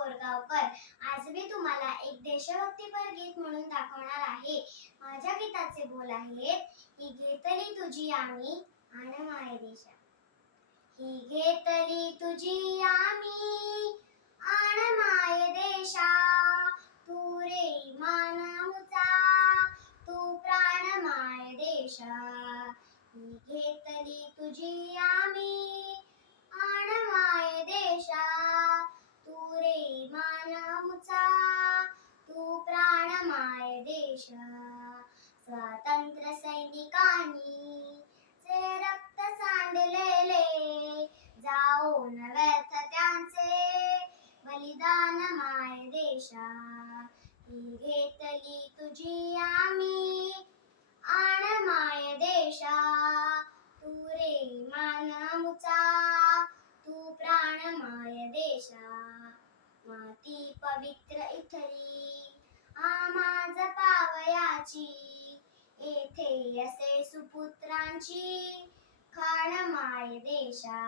कोरगावकर. आज मी तुम्हाला एक देशभक्तीपर गीत म्हणून दाखवणार आहे. माझ्या गीताचे बोल आहेत ही घेतली तुझी आम्ही आण माय देशा ही घेतली तुझी आम्ही आण माय देशा तू रे मान उचा तू प्राण माय देशा ही घेतली तुझी आम्ही आण माय देश स्वातंत्र्य सैनिकांनी जे रक्त सांडलेले जाऊन व्यर्थ त्यांचे बलिदान माय देशा. ती घेतली तुझी आम्ही आण माय देशा. तू रे मान मानवचा तू प्राण माय देशा. माती पवित्र इथली आमाज पावयाची येथे असे सुपुत्रांची खाण माय देशा.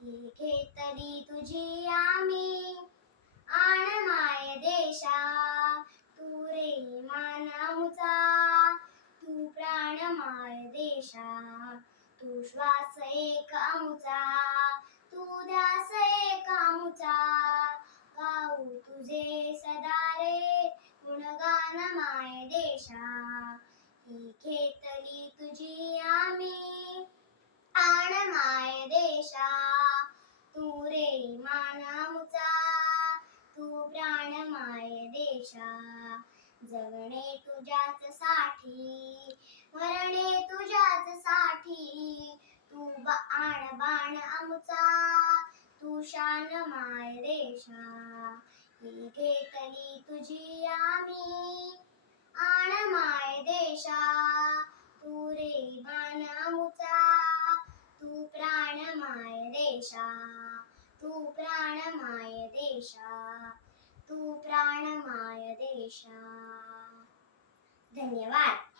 ही घेतली तुझी आम्ही आण माय देशा. तू रे मानवचा तू प्राण माय देशा. तू श्वास एक आमचा तू ध्यास एक आमचा. केली तुझी आम्ही. आण माय देशा. तू रे मानामुचा तू प्राण माय देशा. जगणे तुझ्याच साठी. मरणे तुझ्याच साठी. तू आण बाण आमचा. तू शान माय देशा. ही घेतली तुझी आम्ही. देशा तू प्राण माय देशा तू प्राण माय देशा. धन्यवाद.